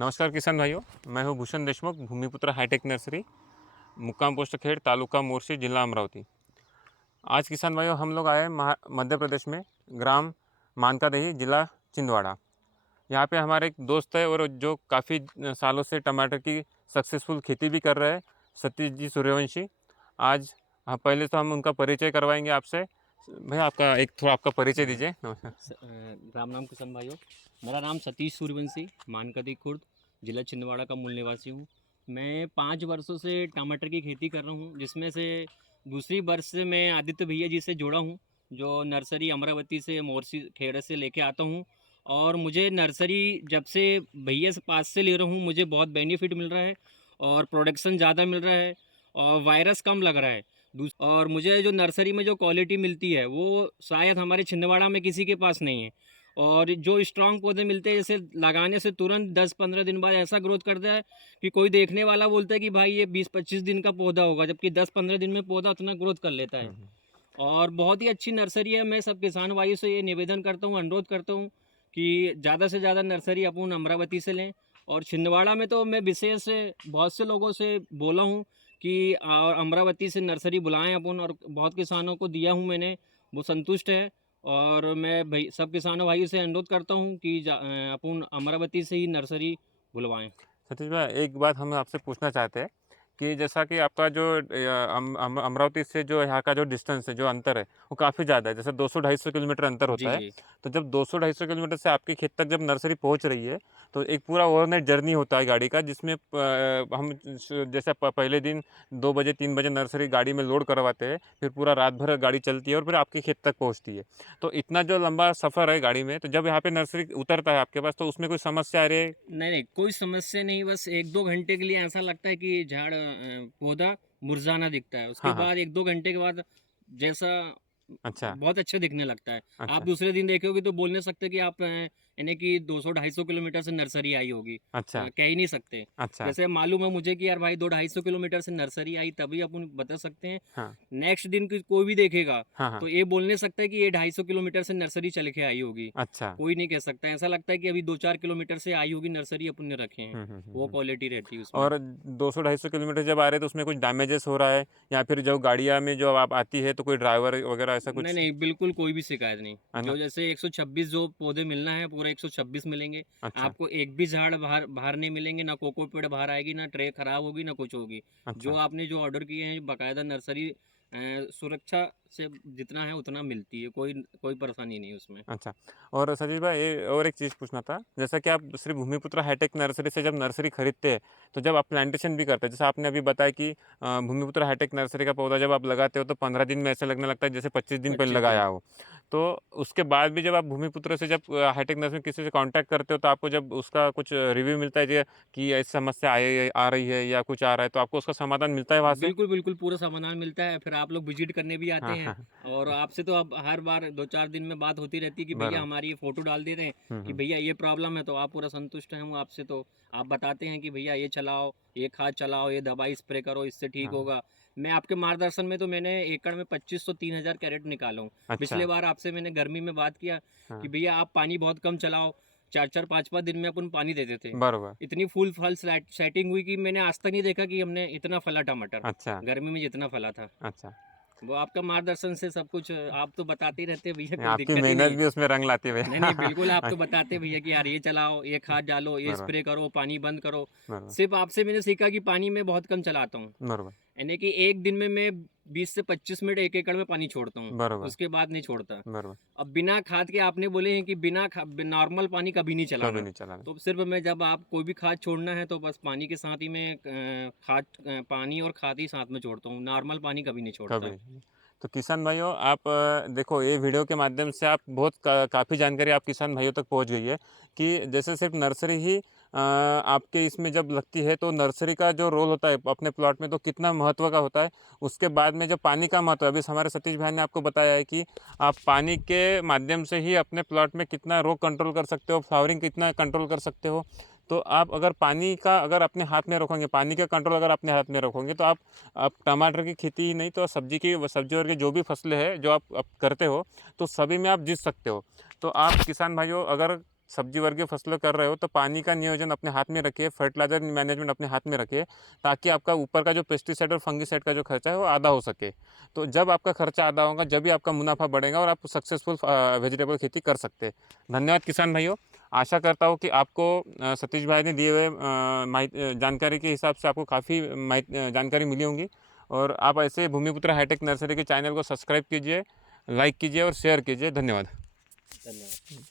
नमस्कार किसान भाइयों, मैं हूं भूषण देशमुख, भूमिपुत्र हाईटेक नर्सरी, मुक्काम पोस्ट खेड़, तालुका मोर्शी, जिला अमरावती। आज किसान भाइयों हम लोग आए मध्य प्रदेश में, ग्राम मानकादेही, जिला छिंदवाड़ा। यहाँ पे हमारे एक दोस्त है और जो काफ़ी सालों से टमाटर की सक्सेसफुल खेती भी कर रहे हैं, सतीश जी सूर्यवंशी। आज पहले तो हम उनका परिचय करवाएंगे आपसे। भैया आपका एक थोड़ा आपका परिचय दीजिए। राम राम किसान भाइयों। मेरा नाम सतीश सूर्यवंशी, मानकदी खुर्द, जिला छिंदवाड़ा का मूल निवासी हूँ। मैं 5 वर्षों से टमाटर की खेती कर रहा हूँ, जिसमें से दूसरी वर्ष से मैं आदित्य भैया जी से जुड़ा हूँ, जो नर्सरी अमरावती से मोरसी खेड़े से लेके आता हूँ। और मुझे नर्सरी जब से भैया से पास से ले रहा हूँ, मुझे बहुत बेनिफिट मिल रहा है और प्रोडक्शन ज़्यादा मिल रहा है और वायरस कम लग रहा है। और मुझे जो नर्सरी में जो क्वालिटी मिलती है वो शायद हमारे छिंदवाड़ा में किसी के पास नहीं है। और जो स्ट्रांग पौधे मिलते हैं, जैसे लगाने से तुरंत 10-15 दिन बाद ऐसा ग्रोथ करता है कि कोई देखने वाला बोलता है कि भाई ये 20-25 दिन का पौधा होगा, जबकि 10-15 दिन में पौधा उतना ग्रोथ कर लेता है। और बहुत ही अच्छी नर्सरी है। मैं सब किसान भाइयों से ये निवेदन करता हूँ, अनुरोध करता हूँ कि ज़्यादा से ज़्यादा नर्सरी अपन अमरावती से लें। और छिंदवाड़ा में तो मैं विशेष बहुत से लोगों से बोला हूँ कि अमरावती से नर्सरी बुलाएं अपन, और बहुत किसानों को दिया हूँ मैंने, वो संतुष्ट है। और मैं भाई सब किसानों भाई से अनुरोध करता हूँ कि अपन अमरावती से ही नर्सरी बुलवाएं। सतीश भाई, एक बात हम आपसे पूछना चाहते हैं कि जैसा कि आपका जो अमरावती से जो यहाँ का जो डिस्टेंस है, जो अंतर है, वो काफ़ी ज़्यादा है। जैसे 200-250 किलोमीटर अंतर जी होता है। जी। तो जब 200-250 किलोमीटर से आपके खेत तक जब नर्सरी पहुँच रही है, तो एक पूरा ओवरनाइट जर्नी होता है गाड़ी का, जिसमें हम जैसे पहले दिन 2 बजे 3 बजे नर्सरी गाड़ी में लोड करवाते हैं, फिर पूरा रात भर गाड़ी चलती है और फिर आपके खेत तक पहुँचती है। तो इतना जो लंबा सफ़र है गाड़ी में, तो जब यहाँ पे नर्सरी उतरता है आपके पास, तो उसमें कोई समस्या आ रही है? नहीं नहीं, कोई समस्या नहीं। बस 1-2 घंटे के लिए ऐसा लगता है कि पौधा मुरझाना दिखता है। उसके हाँ, हाँ। बाद 1-2 घंटे के बाद जैसा अच्छा, बहुत अच्छा दिखने लगता है। आप अच्छा, दूसरे दिन देखोगे तो बोल नहीं सकते कि आप यानी कि 200-250 किलोमीटर से नर्सरी आई होगी। अच्छा, कह ही नहीं सकते। अच्छा। जैसे मालूम है मुझे कि यार भाई 200-250 किलोमीटर से नर्सरी आई, तभी अपन बता सकते हैं। हाँ, नेक्स्ट दिन कोई भी देखेगा हाँ, हाँ। तो ये बोल नहीं सकता कि ये 250 किलोमीटर से नर्सरी चल के आई होगी। अच्छा। कोई नहीं कह सकता। ऐसा लगता है कि अभी 2-4 किलोमीटर से आई होगी नर्सरी, अपन ने रखे हैं। वो हुँ। क्वालिटी रहती है उसमें। और 200-250 किलोमीटर जब आ रहे हैं, तो उसमें कुछ डैमेजेस हो रहा है, या फिर जो गाड़ियाँ में जो आप आती है, तो कोई ड्राइवर वगैरह ऐसा नहीं कुछ? नहीं, बिल्कुल कोई भी शिकायत नहीं। है जो ना? जैसे 126 जो पौधे मिलना है, पूरा 126 मिलेंगे। अच्छा, आपको एक भी झाड़ बाहर बाहर नहीं मिलेंगे, ना कोको पेड़ बाहर आएगी, ना ट्रे खराब होगी, ना कुछ होगी। जो अच्छा, आपने जो ऑर्डर किए हैं, बाकायदा नर्सरी सुरक्षा से जितना है उतना मिलती है। कोई कोई परेशानी नहीं उसमें। अच्छा। और सतीश भाई, ये और एक चीज़ पूछना था, जैसा कि आप श्री भूमिपुत्र हाईटेक नर्सरी से जब नर्सरी खरीदते हैं, तो जब आप प्लांटेशन भी करते हैं, जैसे आपने अभी बताया कि भूमिपुत्र हाईटेक नर्सरी का पौधा जब आप लगाते हो, तो 15 दिन में ऐसा लगने लगता है जैसे 25 दिन पहले 25 दिन। लगाया हो। तो उसके बाद भी जब आप भूमिपुत्र से जब हाईटेक नर्सरी किसी से कॉन्टैक्ट करते हो, तो आपको जब उसका कुछ रिव्यू मिलता है कि ऐसी समस्या आ रही है या कुछ आ रहा है, तो आपको उसका समाधान मिलता है वहाँ से? बिल्कुल बिल्कुल, पूरा समाधान मिलता है। फिर आप लोग विजिट करने भी आते हाँ, हैं। हाँ। और आपसे तो अब हर बार 2-4 दिन में बात होती रहती है कि भैया बराबर। हमारी ये फोटो डाल देते हैं कि हुँ। भैया ये प्रॉब्लम है, तो आप पूरा संतुष्ट हैं हम आपसे। तो आप बताते हैं कि भैया ये चलाओ, ये खाद चलाओ, ये दवाई स्प्रे करो, इससे ठीक हाँ, होगा। मैं आपके मार्गदर्शन में तो मैंने एकड़ में 2500-3000 कैरेट निकाला हूँ। अच्छा। पिछले बार आपसे मैंने गर्मी में बात किया कि हाँ, भैया आप पानी बहुत कम चलाओ। 4-4 5-5 दिन में अपन पानी देते थे। बरोबर। इतनी फूल फल सेटिंग हुई कि मैंने आज तक नहीं देखा कि हमने इतना फला टमाटर अच्छा, गर्मी में जितना फला था। अच्छा। वो आपका मार्गदर्शन से सब कुछ। आप तो बताते ही रहते हैं भैया, नहीं, कोई आपकी दिक्कत ही मेहनत नहीं। भी उसमें रंग लाती है नहीं भैया। नहीं, बिल्कुल आप तो बताते भैया कि यार ये चलाओ, ये खाद डालो, ये बरोबर, स्प्रे करो, पानी बंद करो। बरोबर, सिर्फ आपसे मैंने सीखा कि पानी में बहुत कम चलाता हूँ। बरोबर, यानी कि एक दिन में मैं 20 से 25 मिनट एक एकड़ में पानी छोड़ता हूँ। बरोबर, उसके बाद नहीं छोड़ता। बरोबर। अब बिना खाद के आपने बोले हैं कि नॉर्मल पानी कभी नहीं कभी चलाना। नहीं चलाना। तो सिर्फ मैं जब आप कोई भी खाद छोड़ना है तो बस पानी के साथ ही मैं पानी और खाद ही साथ में छोड़ता हूँ। नॉर्मल पानी कभी नहीं कभी छोड़ता। नहीं। तो किसान भाइयों, आप देखो, ये वीडियो के माध्यम से आप बहुत काफ़ी जानकारी आप किसान भाइयों तक पहुंच गई है कि जैसे सिर्फ नर्सरी ही आपके इसमें जब लगती है, तो नर्सरी का जो रोल होता है अपने प्लॉट में, तो कितना महत्व का होता है। उसके बाद में जब पानी का महत्व है, अभी हमारे सतीश भाई ने आपको बताया है कि आप पानी के माध्यम से ही अपने प्लॉट में कितना रोग कंट्रोल कर सकते हो, फ्लावरिंग कितना कंट्रोल कर सकते हो। तो आप अगर पानी का अगर अपने हाथ में रखोगे, पानी का कंट्रोल अगर अपने हाथ में रखोगे, तो आप टमाटर की खेती ही नहीं, तो सब्जी और की जो भी फसलें हैं जो आप करते हो, तो सभी में आप जीत सकते हो। तो आप किसान भाइयों, अगर सब्जी वर्गीय फसलें कर रहे हो तो पानी का नियोजन अपने हाथ में रखिए, फर्टिलाइज़र मैनेजमेंट अपने हाथ में रखिए, ताकि आपका ऊपर का जो पेस्टिसाइड और फंगिसाइड का जो खर्चा है वो आधा हो सके। तो जब आपका खर्चा आधा होगा, जब भी आपका मुनाफा बढ़ेगा और आप सक्सेसफुल वेजिटेबल खेती कर सकते हैं। धन्यवाद किसान भाइयों। आशा करता हूँ कि आपको सतीश भाई ने दिए हुए जानकारी के हिसाब से आपको काफ़ी जानकारी मिली होंगी। और आप ऐसे भूमिपुत्र हाईटेक नर्सरी के चैनल को सब्सक्राइब कीजिए, लाइक कीजिए और शेयर कीजिए। धन्यवाद। धन्यवाद।